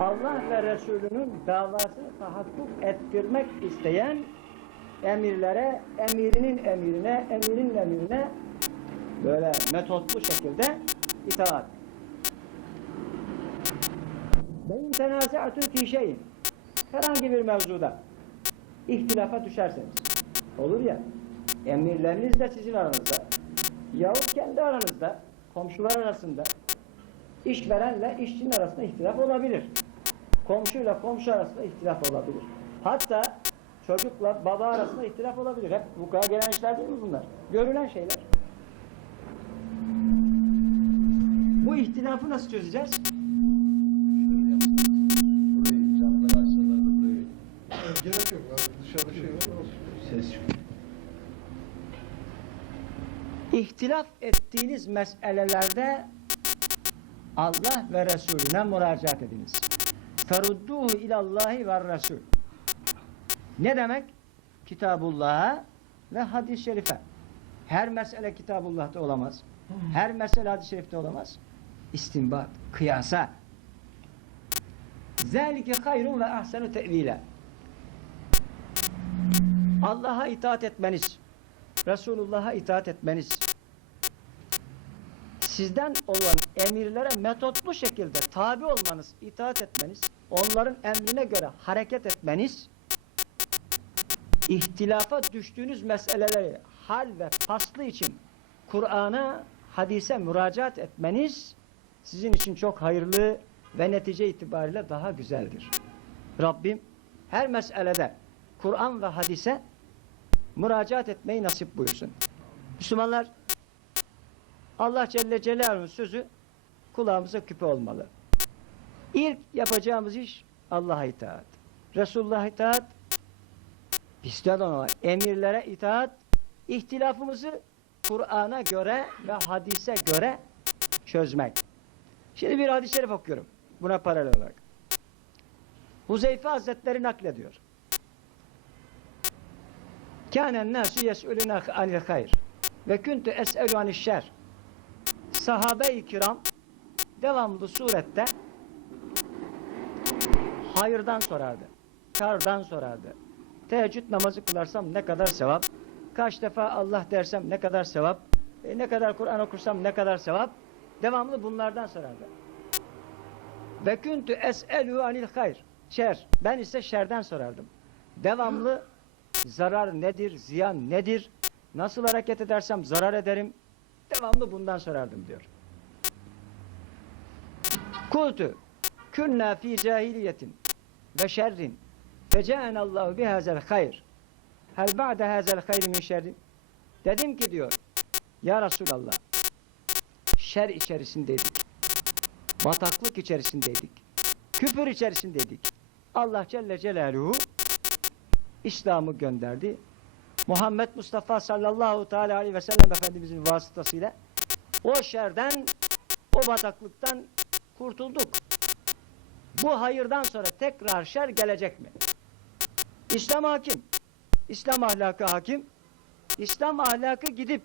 Allah ve Resulünün davasını tahakkuk ettirmek isteyen emirlere, emirinin emirine, emirin emirine böyle metotlu şekilde itaat. Benim tenaziatun fi şeyin herhangi bir mevzuda ihtilafa düşerseniz olur ya emirleriniz de sizin aranızda yahut kendi aranızda komşular arasında işverenle işçinin arasında ihtilaf olabilir. Komşuyla komşu arasında ihtilaf olabilir. Hatta çocukla baba arasında ihtilaf olabilir. Hep vuku'a gelen işler değil mi bunlar? Görülen şeyler. Bu ihtilafı nasıl çözeceğiz? Gerek yok abi dışarıda şey var olsun. ses çıkıyor. İhtilaf ettiğiniz meselelerde Allah ve Resulüne müracaat ediniz. Ferudduhu ilallahi ve Resul. Ne demek? Kitabullah'a ve hadis-i şerife. Her mesele Kitabullah'ta olamaz. Her mesele hadis-i şerifte olamaz. İstinbat, kıyasa. Zalike hayrun ve ahsenu tevile. Allah'a itaat etmeniz, Resulullah'a itaat etmeniz, sizden olan emirlere metotlu şekilde tabi olmanız, itaat etmeniz, onların emrine göre hareket etmeniz, ihtilafa düştüğünüz meseleleri hal ve faslı için Kur'an'a, hadise müracaat etmeniz sizin için çok hayırlı ve netice itibariyle daha güzeldir. Rabbim her meselede Kur'an ve hadise müracaat etmeyi nasip buyursun. Müslümanlar Allah Celle Celaluhu'nun sözü kulağımıza küpe olmalı. İlk yapacağımız iş Allah'a itaat. Resulullah'a itaat, bizden olan emirlere itaat, ihtilafımızı Kur'an'a göre ve hadise göre çözmek. Şimdi bir hadis-i şerif okuyorum. Buna paralel olarak. Huzeyfe Hazretleri naklediyor. Kânen nâsü yes'ülüne anil hayr ve küntü es'elü anil şer. Sahabe-i kiram devamlı surette hayırdan sorardı. Kardan sorardı. Teheccüd namazı kılarsam ne kadar sevap? Kaç defa Allah dersem ne kadar sevap? E, ne kadar Kur'an okursam ne kadar sevap? Devamlı bunlardan sorardı. Ve küntü es'elü anil hayr. Şer. Ben ise şerden sorardım. Devamlı zarar nedir, ziyan nedir, nasıl hareket edersem zarar ederim, devamlı bundan sorardım diyor. Kultu künna fi cahiliyetin ve şerrin fece'en Allahu bihazel hayr hel ba'de hazel hayri min şerrin dedim ki diyor ya Resulallah şer içerisindeydik bataklık içerisindeydik küfür içerisindeydik Allah Celle Celaluhu İslam'ı gönderdi. Muhammed Mustafa sallallahu teala aleyhi ve sellem Efendimizin vasıtasıyla o şerden, o bataklıktan kurtulduk. Bu hayırdan sonra tekrar şer gelecek mi? İslam hakim. İslam ahlakı hakim. İslam ahlakı gidip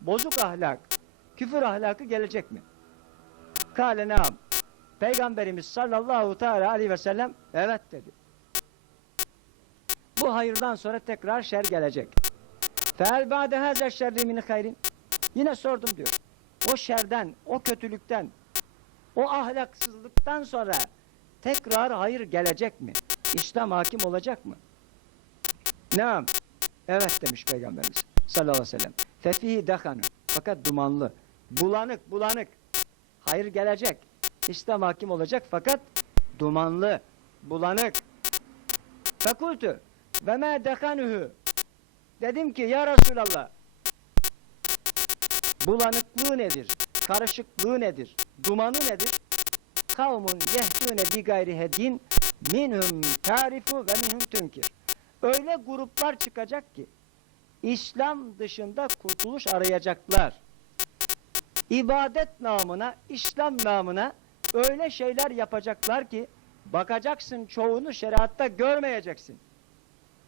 bozuk ahlak, küfür ahlakı gelecek mi? Kale naam. Peygamberimiz sallallahu teala aleyhi ve sellem evet dedi. Bu hayırdan sonra tekrar şer gelecek. Fel ba'de hazel şerri min hayrin. Yine sordum diyor. O şerden, o kötülükten, o ahlaksızlıktan sonra tekrar hayır gelecek mi? İslam hakim olacak mı? Naam. Evet demiş Peygamberimiz sallallahu aleyhi ve sellem. Fefihi dehanı. Fakat dumanlı. Bulanık, bulanık. Hayır gelecek. İslam hakim olacak fakat dumanlı, bulanık. Fekultu ve me dekanuhu. Dedim ki ya Resulallah bulanıklığı nedir? Karışıklığı nedir? Dumanı nedir? Kavmun yehdûne bi gayri hedin minhum tarifu ve minhum tünkir. Öyle gruplar çıkacak ki İslam dışında kurtuluş arayacaklar. İbadet namına, İslam namına öyle şeyler yapacaklar ki bakacaksın çoğunu şeriatta görmeyeceksin.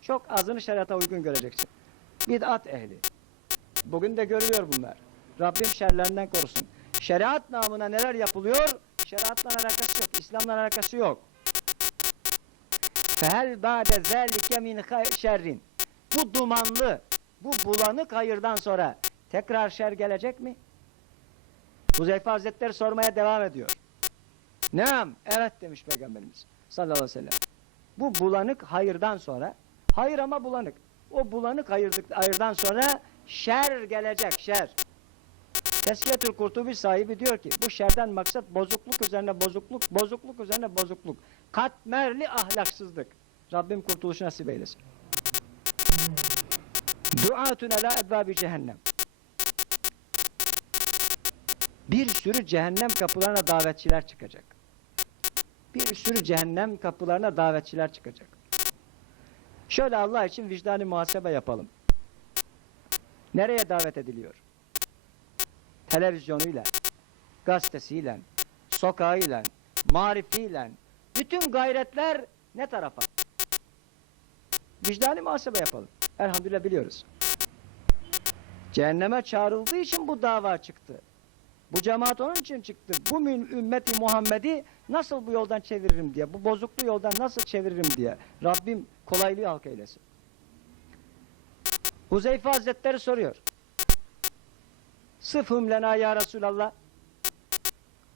Çok azını şeriata uygun göreceksin. Bid'at ehli. Bugün de görülüyor bunlar. Rabbim şerlerinden korusun. Şeriat namına neler yapılıyor? Şeriatla alakası yok. İslam'la alakası yok. Fehel ba'de zâlike min şerrin. Bu dumanlı, bu bulanık hayırdan sonra tekrar şer gelecek mi? Huzeyfe Hazretleri sormaya devam ediyor. Neam, evet demiş Peygamberimiz sallallahu aleyhi ve sellem. Bu bulanık hayırdan sonra, hayır ama bulanık. O bulanık hayırdık, hayırdan sonra şer gelecek, şer. Teskiyetül Kurtubi sahibi diyor ki bu şerden maksat bozukluk üzerine bozukluk, bozukluk üzerine bozukluk. Katmerli ahlaksızlık. Rabbim kurtuluşu nasip eylesin. Duatun ala ebvabi cehennem. Bir sürü cehennem kapılarına davetçiler çıkacak. Bir sürü cehennem kapılarına davetçiler çıkacak. Şöyle Allah için vicdani muhasebe yapalım. Nereye davet ediliyor? Televizyonuyla, gazetesiyle, sokağıyla, marifiyle, bütün gayretler ne tarafa? Vicdani muhasebe yapalım. Elhamdülillah biliyoruz. Cehenneme çağrıldığı için bu dava çıktı. Bu cemaat onun için çıktı. Bu ümmeti Muhammed'i nasıl bu yoldan çeviririm diye, bu bozuklu yoldan nasıl çeviririm diye. Rabbim kolaylığı halk eylesin. Huzeyfe Hazretleri soruyor. Sıfhum lena ya Resulallah.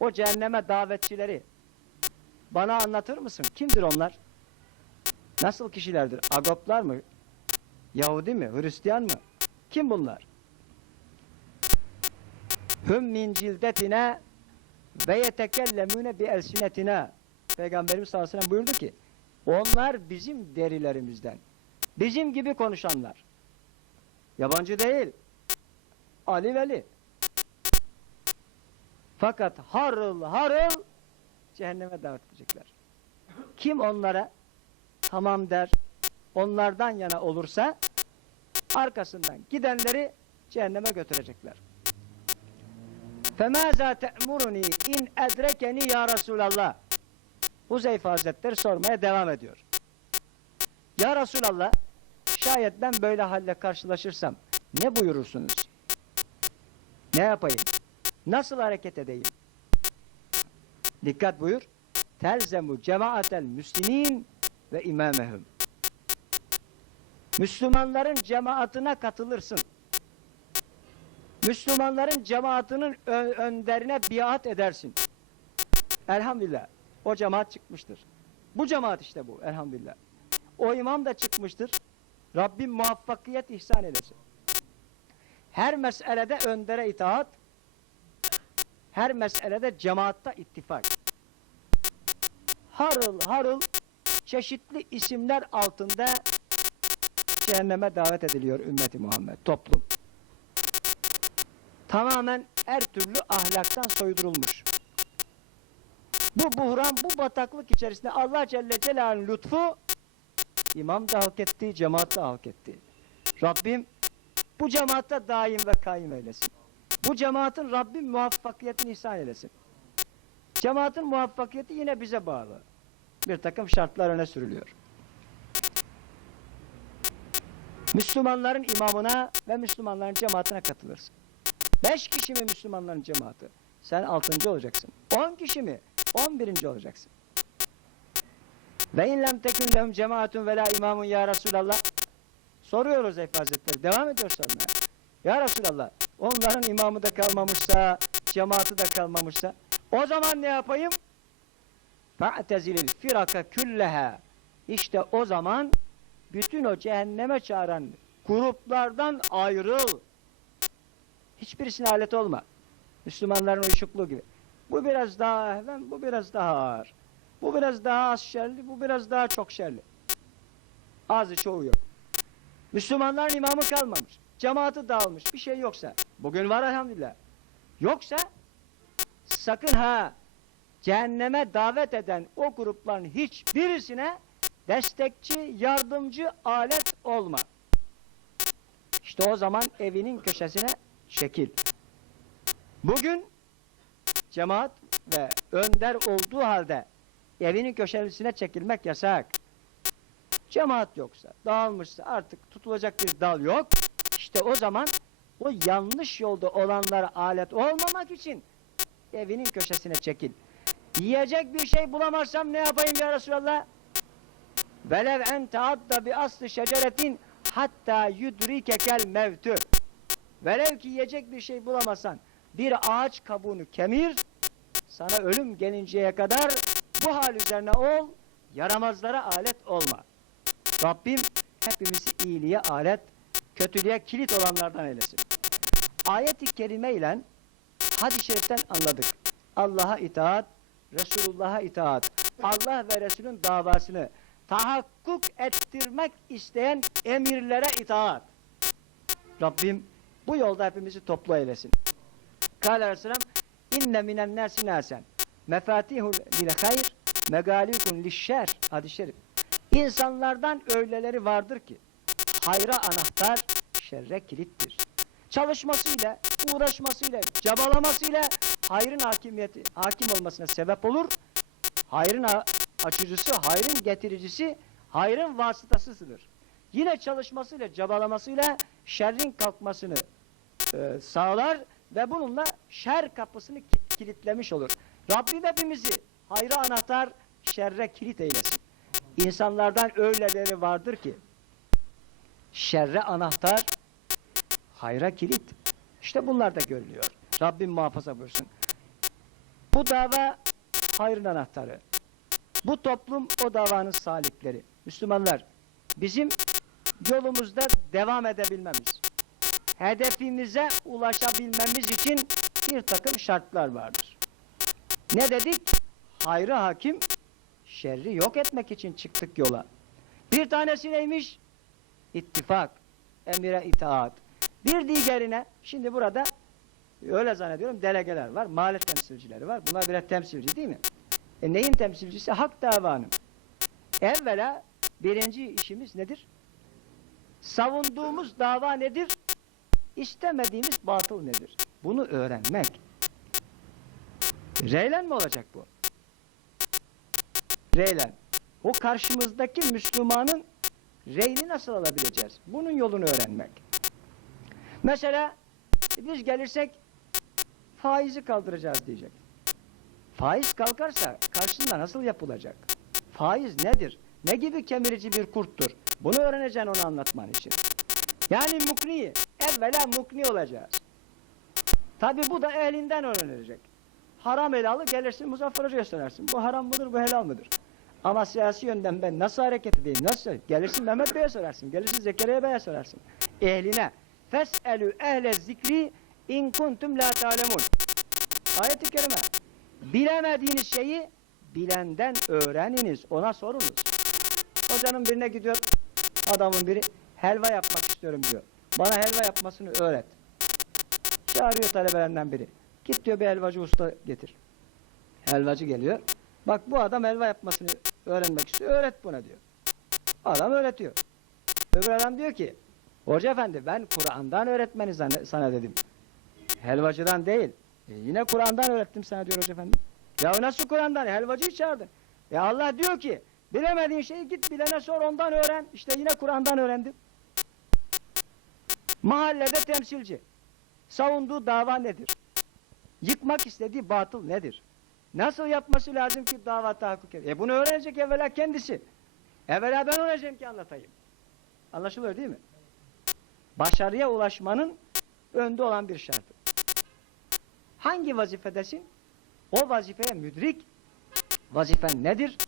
O cehenneme davetçileri bana anlatır mısın? Kimdir onlar? Nasıl kişilerdir? Agoplar mı? Yahudi mi? Hristiyan mı? Kim bunlar? Hüm min cildetine ve yetekellemune bi elsinetina. Peygamberimiz sallallahu aleyhi ve sellem buyurdu ki onlar bizim derilerimizden. Bizim gibi konuşanlar. Yabancı değil. Ali Veli. Fakat harıl harıl cehenneme davet edecekler. Kim onlara tamam der, onlardan yana olursa arkasından gidenleri cehenneme götürecekler. فَمَاذَا تَأْمُرُنِي in edrekeni ya Resulallah. Huzeyfe Hazretleri sormaya devam ediyor. Ya Resulallah, şayet ben böyle halle karşılaşırsam ne buyurursunuz? Ne yapayım? Nasıl hareket edeyim? Dikkat buyur. Telzemu cemaatel müslimin ve imamehum. Müslümanların cemaatine katılırsın. Müslümanların cemaatinin önderine biat edersin. Elhamdülillah. O cemaat çıkmıştır. Bu cemaat işte bu elhamdülillah. O imam da çıkmıştır. Rabbim muvaffakiyet ihsan eylesin. Her meselede öndere itaat, her meselede cemaatta ittifak. Harıl harıl çeşitli isimler altında cehenneme davet ediliyor ümmeti Muhammed, toplum. Tamamen her türlü ahlaktan soydurulmuş. Bu buhran, bu bataklık içerisinde Allah Celle Celal'in lütfu imam da hak etti, cemaat da hak etti. Rabbim bu cemaatte daim ve kaim eylesin. Bu cemaatin Rabbim muvaffakiyetini ihsan eylesin. Cemaatin muvaffakiyeti yine bize bağlı. Bir takım şartlar öne sürülüyor. Müslümanların imamına ve Müslümanların cemaatine katılırsın. Beş kişi mi Müslümanların cemaati? Sen altıncı olacaksın. On kişi mi? On birinci olacaksın. Ve in lem tekun lehum cemaatun ve la imamun ya Resulallah. Soruyor Huzeyfe Hazretleri. Devam ediyor sormaya. Ya Resulallah onların imamı da kalmamışsa, cemaati de kalmamışsa o zaman ne yapayım? فَاَتَزِلِ الْفِرَكَ كُلَّهَا İşte o zaman bütün o cehenneme çağıran gruplardan ayrıl. Hiçbirisine alet olma. Müslümanların uyuşukluğu gibi. Bu biraz daha ehven, bu biraz daha ağır. Bu biraz daha az şerli, bu biraz daha çok şerli. Azı çoğu yok. Müslümanların imamı kalmamış. Cemaati dağılmış. Bir şey yoksa. Bugün var elhamdülillah. Yoksa sakın ha cehenneme davet eden o grupların hiçbirisine destekçi, yardımcı alet olma. İşte o zaman evinin köşesine çekil. Bugün cemaat ve önder olduğu halde evinin köşesine çekilmek yasak. Cemaat yoksa, dağılmışsa artık tutulacak bir dal yok. İşte o zaman o yanlış yolda olanlara alet olmamak için evinin köşesine çekil. Yiyecek bir şey bulamazsam ne yapayım ya Resulallah? velev en taadda bi aslı şeceretin hatta yudrikekel mevtü. Velev ki yiyecek bir şey bulamasan bir ağaç kabuğunu kemir, sana ölüm gelinceye kadar bu hal üzerine ol, yaramazlara alet olma. Rabbim hepimizi iyiliğe alet, kötülüğe kilit olanlardan eylesin. Ayet-i kerime ile hadis-i şeriften anladık. Allah'a itaat, Resulullah'a itaat, Allah ve Resulün davasını tahakkuk ettirmek isteyen emirlere itaat. Rabbim bu yolda hepimizi toplu eylesin. Kâle aleyhisselam inne minen nâsi nâsen mefatihul lil hayr megalikun lişşer hadis-i şerif. İnsanlardan öyleleri vardır ki hayra anahtar, şerre kilittir. Çalışmasıyla, uğraşmasıyla, cabalamasıyla hayrın hakimiyeti, hakim olmasına sebep olur. Hayrın açıcısı, hayrın getiricisi, hayrın vasıtasısıdır. Yine çalışmasıyla, cabalamasıyla şerrin kalkmasını e, sağlar ve bununla şer kapısını ki- kilitlemiş olur. Rabbim hepimizi hayra anahtar, şerre kilit eylesin. İnsanlardan öyleleri vardır ki şerre anahtar, hayra kilit. İşte bunlar da görülüyor. Rabbim muhafaza buyursun. Bu dava hayrın anahtarı. Bu toplum o davanın salikleri. Müslümanlar bizim yolumuzda devam edebilmemiz, hedefimize ulaşabilmemiz için bir takım şartlar vardır. Ne dedik? Hayrı hakim, şerri yok etmek için çıktık yola. Bir tanesi neymiş? İttifak, emire itaat. Bir diğerine, şimdi burada öyle zannediyorum delegeler var, mahalle temsilcileri var. Bunlar birer temsilci değil mi? E neyin temsilcisi? Hak davanın. Evvela birinci işimiz nedir? Savunduğumuz dava nedir? İstemediğimiz batıl nedir? Bunu öğrenmek. Reylen mi olacak bu? Reylen. O karşımızdaki Müslümanın reyni nasıl alabileceğiz? Bunun yolunu öğrenmek. Mesela biz gelirsek faizi kaldıracağız diyecek. Faiz kalkarsa karşında nasıl yapılacak? Faiz nedir? Ne gibi kemirici bir kurttur? Bunu öğreneceksin onu anlatman için. Yani mukni, evvela mukni olacağız. Tabi bu da ehlinden öğrenilecek. Haram helalı gelirsin Muzaffer Hoca'ya söylersin. Bu haram mıdır, bu helal mıdır? Ama siyasi yönden ben nasıl hareket edeyim, nasıl? Gelirsin Mehmet Bey'e sorarsın, gelirsin Zekeriya Bey'e sorarsın. Ehline. Fes'elü ehle zikri in kuntum la ta'lemun. Ayet-i kerime. Bilemediğiniz şeyi bilenden öğreniniz, ona sorunuz. Hocanın birine gidiyor, adamın biri helva yapmak istiyorum diyor. Bana helva yapmasını öğret. Çağırıyor talebelerinden biri. Git diyor bir helvacı usta getir. Helvacı geliyor. Bak bu adam helva yapmasını öğrenmek istiyor. Öğret buna diyor. Adam öğretiyor. Öbür adam diyor ki Hoca efendi ben Kur'an'dan öğretmeni sana dedim. Helvacıdan değil. E yine Kur'an'dan öğrettim sana diyor hoca efendi. Ya nasıl Kur'an'dan? Helvacıyı çağırdın. Ya Allah diyor ki bilemediğin şeyi git bilene sor ondan öğren. İşte yine Kur'an'dan öğrendim. Mahallede temsilci. Savunduğu dava nedir? Yıkmak istediği batıl nedir? Nasıl yapması lazım ki dava tahakkuk eder? E bunu öğrenecek evvela kendisi. Evvela ben öğreneceğim ki anlatayım. Anlaşılıyor değil mi? Başarıya ulaşmanın önde olan bir şartı. Hangi vazifedesin? O vazifeye müdrik. Vazifen nedir?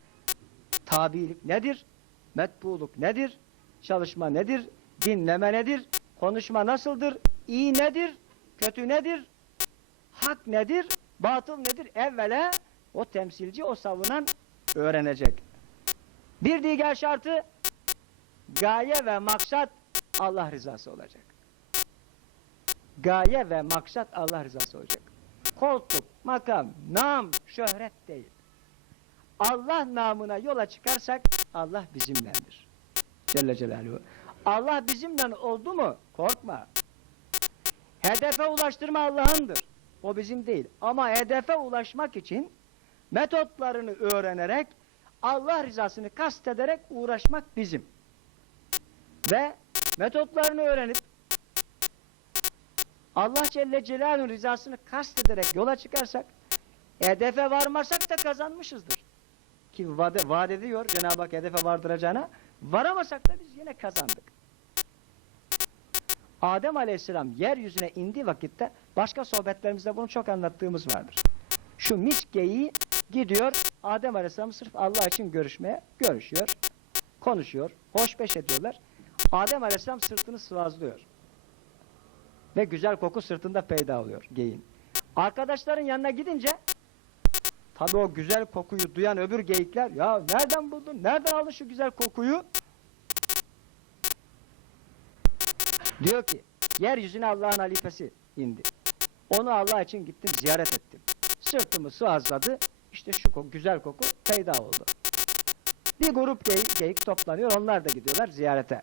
Tabilik nedir? Metbuluk nedir? Çalışma nedir? Dinleme nedir? Konuşma nasıldır? İyi nedir? Kötü nedir? Hak nedir? Batıl nedir? Evvela o temsilci, o savunan öğrenecek. Bir diğer şartı gaye ve maksat Allah rızası olacak. Gaye ve maksat Allah rızası olacak. Koltuk, makam, nam, şöhret değil. Allah namına yola çıkarsak Allah bizimlendir. Celle Celaluhu. Allah bizimle oldu mu korkma. Hedefe ulaştırma Allah'ındır. O bizim değil. Ama hedefe ulaşmak için metotlarını öğrenerek Allah rızasını kastederek uğraşmak bizim. Ve metotlarını öğrenip Allah Celle Celaluhu'nun rızasını kastederek yola çıkarsak hedefe varmasak da kazanmışızdır. ki vaat, ediyor Cenab-ı Hak hedefe vardıracağına. Varamasak da biz yine kazandık. Adem Aleyhisselam yeryüzüne indiği vakitte başka sohbetlerimizde bunu çok anlattığımız vardır. Şu mis geyiği gidiyor Adem Aleyhisselam sırf Allah için görüşmeye görüşüyor, konuşuyor, hoşbeş ediyorlar. Adem Aleyhisselam sırtını sıvazlıyor. Ve güzel koku sırtında peyda oluyor geyiğin. Arkadaşların yanına gidince tabii o güzel kokuyu duyan öbür geyikler ya nereden buldun, nereden aldın şu güzel kokuyu? Diyor ki yeryüzüne Allah'ın halifesi indi. Onu Allah için gittim ziyaret ettim. Sırtımı sıvazladı. İşte şu koku, güzel koku peyda oldu. Bir grup geyik, geyik toplanıyor. Onlar da gidiyorlar ziyarete.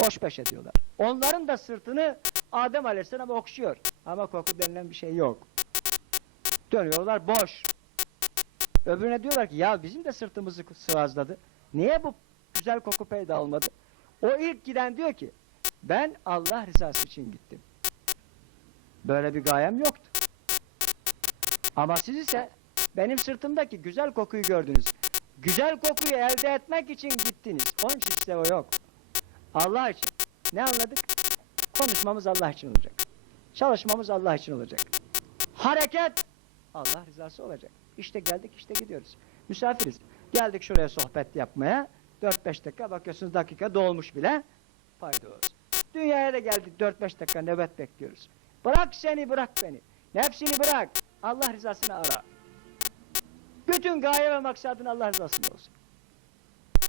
Hoşbeş ediyorlar. Onların da sırtını Adem Aleyhisselam okşuyor. Ama koku denilen bir şey yok. Dönüyorlar boş. Öbürüne diyorlar ki ya bizim de sırtımızı sıvazladı. Niye bu güzel koku peyda olmadı? O ilk giden diyor ki ben Allah rızası için gittim. Böyle bir gayem yoktu. Ama siz ise benim sırtımdaki güzel kokuyu gördünüz. Güzel kokuyu elde etmek için gittiniz. Onun için size o yok. Allah için. Ne anladık? Konuşmamız Allah için olacak. Çalışmamız Allah için olacak. Hareket Allah rızası olacak. İşte geldik işte gidiyoruz. Misafiriz. Geldik şuraya sohbet yapmaya. 4-5 dakika bakıyorsunuz dakika dolmuş bile. Fayda olsun. Dünyaya da geldik 4-5 dakika nöbet bekliyoruz. Bırak seni bırak beni. Nefsini bırak. Allah rızasını ara. Bütün gaye ve maksadın Allah rızasında olsun.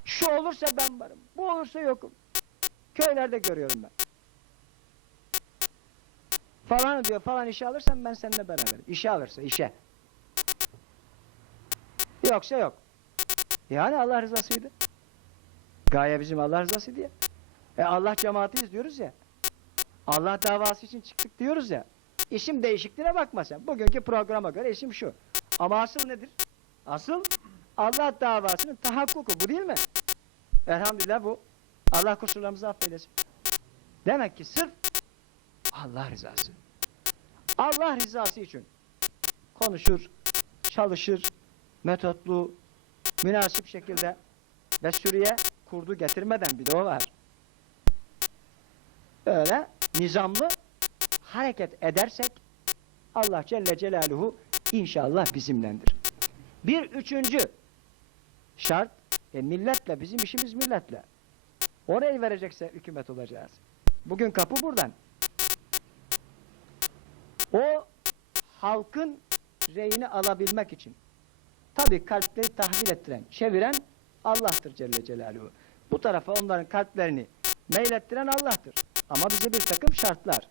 Şu olursa ben varım. Bu olursa yokum. Köylerde görüyorum ben. Falan diyor falan işe alırsan ben seninle beraberim. İşe alırsa işe. Yoksa yok. Yani Allah rızasıydı. Gaye bizim Allah rızası diye. E Allah cemaatiyiz diyoruz ya. Allah davası için çıktık diyoruz ya. İşim değişikliğine bakma sen. Bugünkü programa göre işim şu. Ama asıl nedir? Asıl Allah davasının tahakkuku. Bu değil mi? Elhamdülillah bu. Allah kusurlarımızı affeylesin. Demek ki sırf Allah rızası. Allah rızası için konuşur, çalışır, metotlu, münasip şekilde ve sürüye kurdu getirmeden bir de o var. Öyle nizamlı hareket edersek Allah Celle Celaluhu inşallah bizimlendir. Bir üçüncü şart e, milletle bizim işimiz milletle. Orayı verecekse hükümet olacağız. Bugün kapı buradan. O halkın reyini alabilmek için tabi kalpleri tahvil ettiren, çeviren Allah'tır Celle Celaluhu. Bu tarafa onların kalplerini meylettiren Allah'tır. Ama bize bir takım şartlar.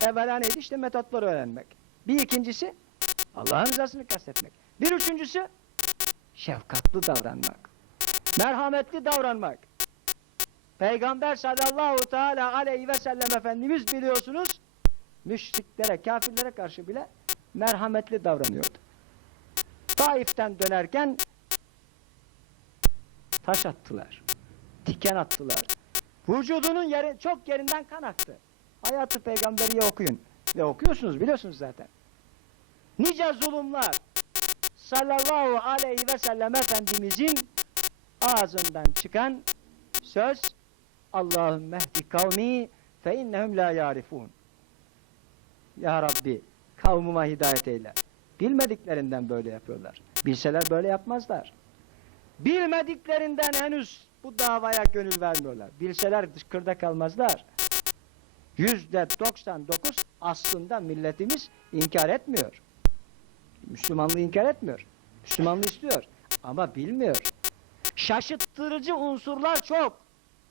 Evvela neydi? İşte metotları öğrenmek. Bir ikincisi Allah'ın rızasını kastetmek. Bir üçüncüsü şefkatli davranmak. Merhametli davranmak. Peygamber sallallahu teala aleyhi ve sellem Efendimiz biliyorsunuz müşriklere, kafirlere karşı bile merhametli davranıyordu. Taif'ten dönerken taş attılar. Diken attılar. Vücudunun yeri, çok yerinden kan aktı. Hayatı peygamberiye okuyun. Ve okuyorsunuz biliyorsunuz zaten. Nice zulümler sallallahu aleyhi ve sellem Efendimizin ağzından çıkan söz Allahümme ehdi kavmi fe innehum la yarifun. Ya Rabbi kavmuma hidayet eyle. Bilmediklerinden böyle yapıyorlar. Bilseler böyle yapmazlar. Bilmediklerinden henüz bu davaya gönül vermiyorlar. Bilseler dışkırda kalmazlar. Yüzde 99 aslında milletimiz inkar etmiyor. Müslümanlığı inkar etmiyor. Müslümanlığı istiyor. Ama bilmiyor. Şaşırttırıcı unsurlar çok.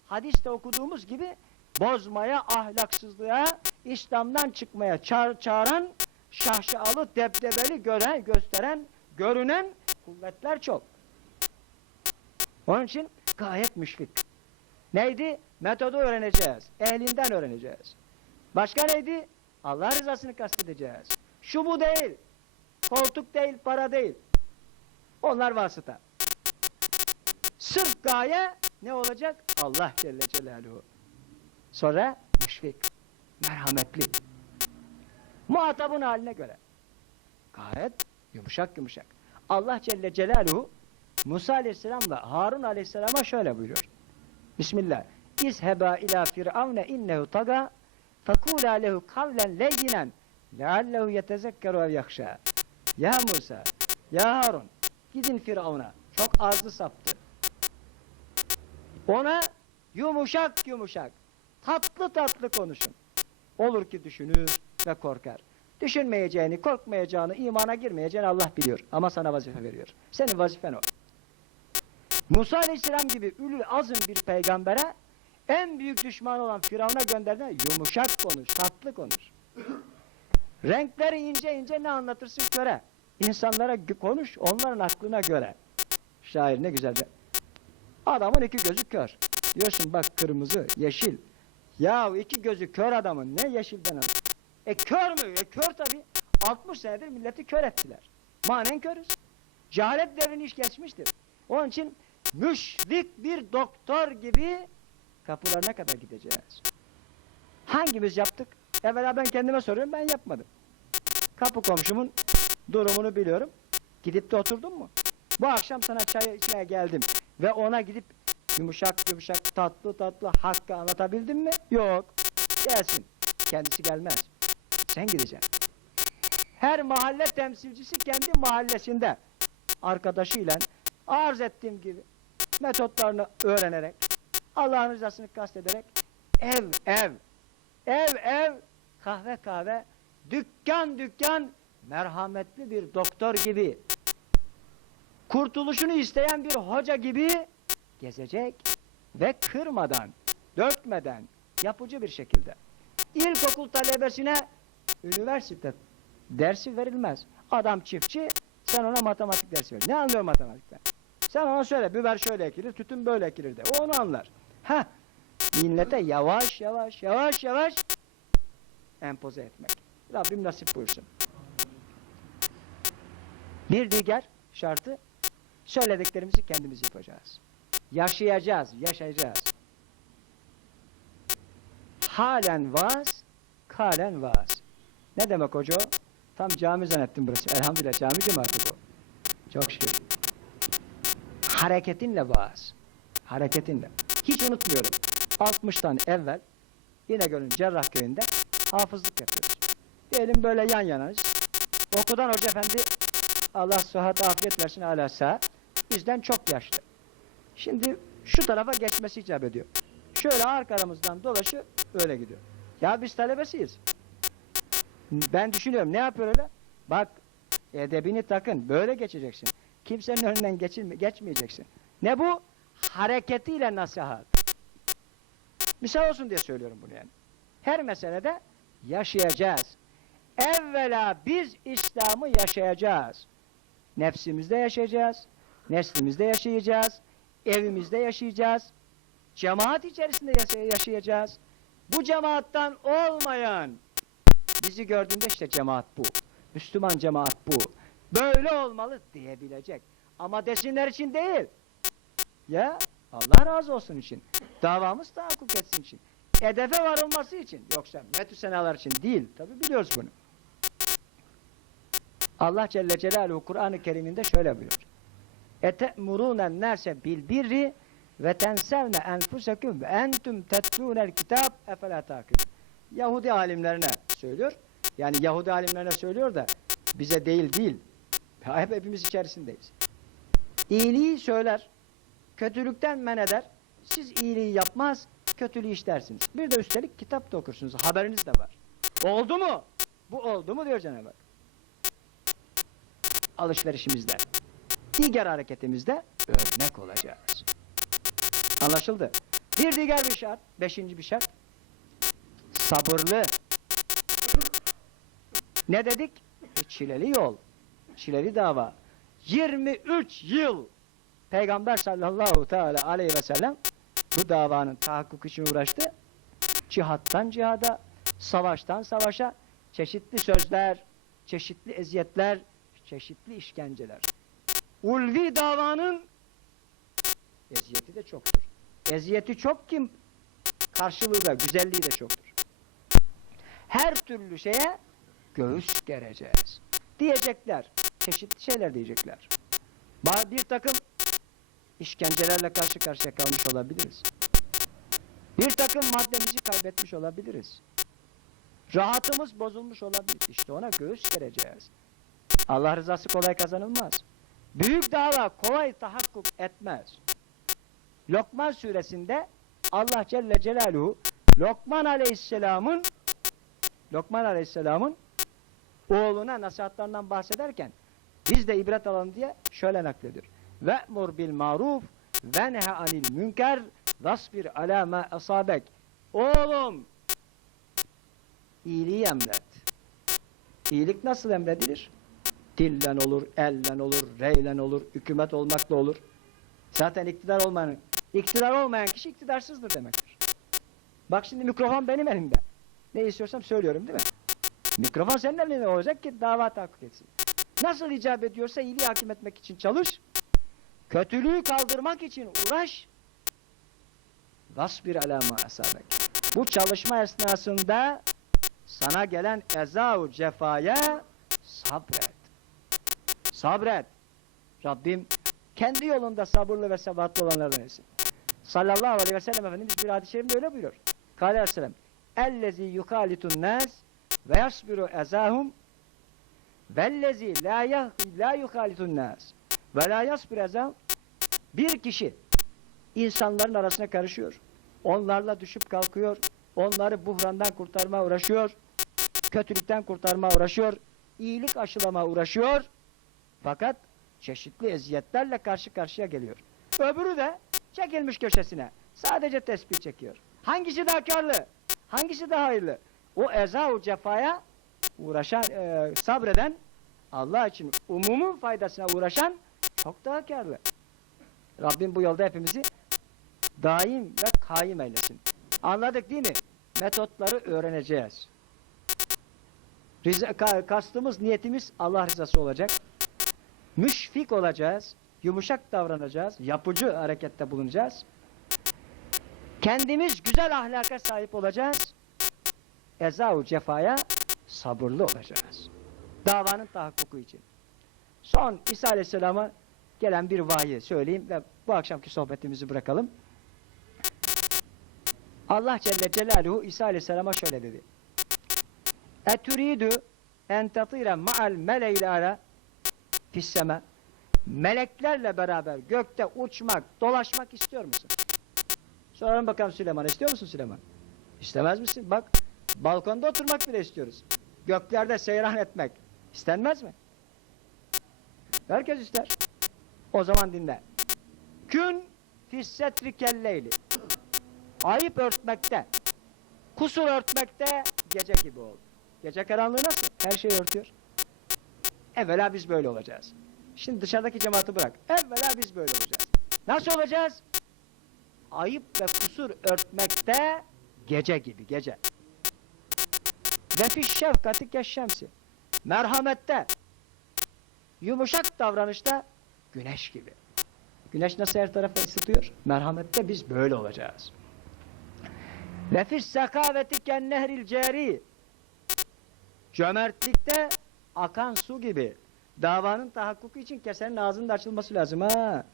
Hadiste okuduğumuz gibi bozmaya, ahlaksızlığa, İslam'dan çıkmaya çağır, çağıran, şahşalı, debdebeli gören, gösteren, görünen kuvvetler çok. Onun için gayet müşfik. Neydi? Metodu öğreneceğiz. Ehlinden öğreneceğiz. Başka neydi? Allah rızasını kastedeceğiz. Şu bu değil. Koltuk değil, para değil. Onlar vasıta. Sırf gaye ne olacak? Allah Celle Celaluhu. Sonra müşfik, merhametli. Muhatabın haline göre. Gayet yumuşak yumuşak. Allah Celle Celaluhu Musa aleyhisselamla Harun aleyhisselama şöyle buyuruyor. Bismillah. İzheba ila firavne innehu taga fekula lehu kavlen leyyinen leallehu yetezekkeru ev yakşa. Ya Musa, ya Harun gidin Firavun'a. Çok azlı saptı. Ona yumuşak yumuşak, tatlı tatlı konuşun. Olur ki düşünür ve korkar. Düşünmeyeceğini, korkmayacağını, imana girmeyeceğini Allah biliyor. Ama sana vazife veriyor. Senin vazifen o. Musa Aleyhisselam gibi ülül azım bir peygambere en büyük düşman olan Firavun'a gönderdiğinde yumuşak konuş, tatlı konuş. Renkleri ince ince ne anlatırsın göre. İnsanlara konuş, onların aklına göre. Şair ne güzel. Adamın iki gözü kör. Diyorsun bak kırmızı, yeşil. Ya iki gözü kör adamın ne yeşilden alır? E kör mü? E kör tabi. 60 senedir milleti kör ettiler. Manen körüz. Cehalet devrini iş geçmiştir. Onun için müşrik bir doktor gibi kapılarına kadar gideceğiz. Hangimiz yaptık? Evvela ben kendime soruyorum, ben yapmadım. Kapı komşumun durumunu biliyorum. Gidip de oturdum mu? Bu akşam sana çay içmeye geldim ve ona gidip yumuşak yumuşak tatlı tatlı hakkı anlatabildim mi? Yok. Gelsin. Kendisi gelmez. Sen gideceksin. Her mahalle temsilcisi kendi mahallesinde arkadaşıyla arz ettiğim gibi metotlarını öğrenerek Allah'ın rızasını kastederek ev ev ev ev kahve kahve dükkan dükkan merhametli bir doktor gibi kurtuluşunu isteyen bir hoca gibi gezecek ve kırmadan, dökmeden, yapıcı bir şekilde. İlkokul talebesine üniversite dersi verilmez. Adam çiftçi, sen ona matematik dersi ver. Ne anlıyor matematikten? Sen ona söyle, biber şöyle ekilir, tütün böyle ekilir de. O onu anlar. Ha, millete yavaş yavaş, yavaş yavaş empoze etmek. Rabbim nasip buyursun. Bir diğer şartı, söylediklerimizi kendimiz yapacağız. Yaşayacağız, yaşayacağız. Halen vaaz, kalen vaaz. Ne demek hoca? Tam cami zannettim burası. Elhamdülillah cami cemaati bu. Çok şükür. Hareketinle vaaz. Hareketinle. Hiç unutmuyorum. 60'tan evvel İnegöl'ün Cerrahköy'ünde hafızlık yapıyoruz. Diyelim böyle yan yanayız. Okudan Hoca Efendi Allah sıhhat afiyet versin hala sağ. Bizden çok yaşlı. Şimdi şu tarafa geçmesi icap ediyor. Şöyle arkamızdan dolaşıyor öyle gidiyor. Ya biz talebesiyiz. Ben düşünüyorum ne yapıyor öyle? Bak edebini takın böyle geçeceksin. Kimsenin önünden geçilme, geçmeyeceksin. Ne bu? Hareketiyle nasihat. Misal olsun diye söylüyorum bunu yani. Her meselede yaşayacağız. Evvela biz İslam'ı yaşayacağız. Nefsimizde yaşayacağız. Neslimizde yaşayacağız. Evimizde yaşayacağız. Cemaat içerisinde yaşay- yaşayacağız. Bu cemaattan olmayan bizi gördüğünde işte cemaat bu. Müslüman cemaat bu Böyle olmalı diyebilecek. Ama desinler için değil. Ya Allah razı olsun için. Davamız tahakkuk etsin için. Hedefe varılması için. Yoksa metü senalar için değil. Tabi biliyoruz bunu. Allah Celle Celaluhu Kur'an-ı Kerim'inde şöyle buyuruyor. اَتَأْمُرُونَ النَّاسَ بِالْبِرِّ وَتَنْسَوْنَ اَنْفُسَكُمْ وَاَنْتُمْ تَتْلُونَ الْكِتَابِ اَفَلَا تَعْقِلُونَ Yahudi alimlerine söylüyor. Yani Yahudi alimlerine söylüyor da bize değil değil. Hep hepimiz içerisindeyiz. İyiliği söyler, kötülükten men eder. Siz iyiliği yapmaz, kötülüğü işlersiniz. Bir de üstelik kitap da okursunuz. Haberiniz de var. Oldu mu? Bu oldu mu diyor Cenab-ı Hak. Alışverişimizde, diğer hareketimizde örnek olacağız. Anlaşıldı. Bir diğer bir şart, beşinci bir şart. Sabırlı. Ne dedik? Çileli yol, çileli dava. 23 yıl Peygamber sallallahu teala aleyhi ve sellem bu davanın tahakkuk için uğraştı. Cihattan cihada, savaştan savaşa çeşitli sözler, çeşitli eziyetler, çeşitli işkenceler. Ulvi davanın eziyeti de çoktur. Eziyeti çok kim? Karşılığı da, güzelliği de çoktur. Her türlü şeye göğüs gereceğiz. Diyecekler. Çeşitli şeyler diyecekler. Bir takım işkencelerle karşı karşıya kalmış olabiliriz. Bir takım maddemizi kaybetmiş olabiliriz. Rahatımız bozulmuş olabilir. İşte ona göğüs vereceğiz. Allah rızası kolay kazanılmaz. Büyük dava kolay tahakkuk etmez. Lokman suresinde Allah Celle Celaluhu Lokman Aleyhisselam'ın Lokman Aleyhisselam'ın oğluna nasihatlarından bahsederken biz de ibret alalım diye şöyle naklediyor. Ve'mur bil maruf ve nehe anil münker vasbir ala ma asabek. Oğlum iyiliği emret. İyilik nasıl emredilir? Dillen olur, ellen olur, reylen olur, hükümet olmakla olur. Zaten iktidar olmayan, iktidar olmayan kişi iktidarsızdır demektir. Bak şimdi mikrofon benim elimde. Ne istiyorsam söylüyorum değil mi? Mikrofon senin elinde olacak ki dava tahakkuk etsin. Nasıl icap ediyorsa iyiliği hakim etmek için çalış. Kötülüğü kaldırmak için uğraş. Vasbir alama asabek. Bu çalışma esnasında sana gelen eza cefaya sabret. Sabret. Rabbim kendi yolunda sabırlı ve sebatlı olanlardan etsin. Sallallahu aleyhi ve sellem Efendimiz bir hadis-i şerifinde öyle buyuruyor. Kale aleyhisselam. Ellezi yukalitun nas ve yasbiru ezahum vellezi la, yah, la yukalitun nas ve la yasbiru ezahum bir kişi insanların arasına karışıyor. Onlarla düşüp kalkıyor. Onları buhrandan kurtarmaya uğraşıyor. Kötülükten kurtarmaya uğraşıyor. iyilik aşılama uğraşıyor. Fakat çeşitli eziyetlerle karşı karşıya geliyor. Öbürü de çekilmiş köşesine. Sadece tespih çekiyor. Hangisi daha karlı? Hangisi daha hayırlı? O eza cefaya uğraşan, e, sabreden, Allah için umumun faydasına uğraşan çok daha karlı. Rabbim bu yolda hepimizi daim ve kaim eylesin. Anladık değil mi? Metotları öğreneceğiz. Riza, ka- kastımız, niyetimiz Allah rızası olacak. Müşfik olacağız. Yumuşak davranacağız. Yapıcı harekette bulunacağız. Kendimiz güzel ahlaka sahip olacağız. Eza-u cefaya sabırlı olacağız. Davanın tahakkuku için. Son İsa Aleyhisselam'a gelen bir vahiy söyleyeyim ve bu akşamki sohbetimizi bırakalım. Allah Celle Celaluhu İsa Aleyhisselam'a şöyle dedi. Etüridü en tatire ma'al meleyle ara fisseme. Meleklerle beraber gökte uçmak, dolaşmak istiyor musun? Soralım bakalım Süleyman. istiyor musun Süleyman? İstemez misin? Bak, balkonda oturmak bile istiyoruz. Göklerde seyran etmek. istenmez mi? Herkes ister. O zaman dinle. Kün fissetri kelleyli. Ayıp örtmekte, kusur örtmekte gece gibi ol. Gece karanlığı nasıl? Her şeyi örtüyor. Evvela biz böyle olacağız. Şimdi dışarıdaki cemaati bırak. Evvela biz böyle olacağız. Nasıl olacağız? Ayıp ve kusur örtmekte gece gibi gece. Ve fiş şefkati keşşemsi. Merhamette, yumuşak davranışta güneş gibi. Güneş nasıl her tarafı ısıtıyor? Merhamette biz böyle olacağız. Ve fiş sekaveti kennehril ceri. Cömertlikte akan su gibi. Davanın tahakkuku için kesenin ağzının da açılması lazım ha.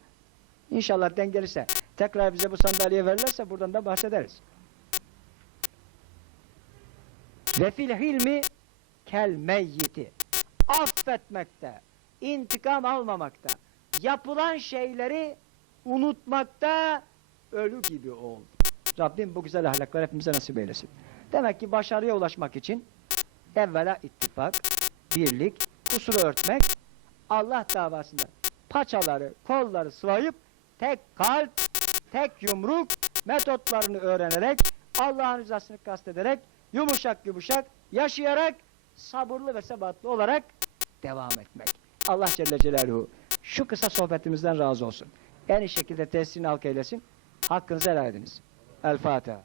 İnşallah denk gelirse. Tekrar bize bu sandalye verirlerse buradan da bahsederiz. Ve hilmi kel meyyiti. Affetmekte, intikam almamakta, yapılan şeyleri unutmakta ölü gibi ol. Rabbim bu güzel ahlaklar hepimize nasip eylesin. Demek ki başarıya ulaşmak için evvela ittifak, birlik, kusuru örtmek, Allah davasında paçaları, kolları sıvayıp tek kalp, tek yumruk metotlarını öğrenerek Allah'ın rızasını kastederek yumuşak yumuşak yaşayarak sabırlı ve sebatlı olarak devam etmek. Allah Celle Celaluhu şu kısa sohbetimizden razı olsun. En iyi şekilde tesirini halk eylesin. Hakkınızı helal ediniz. El Fatiha.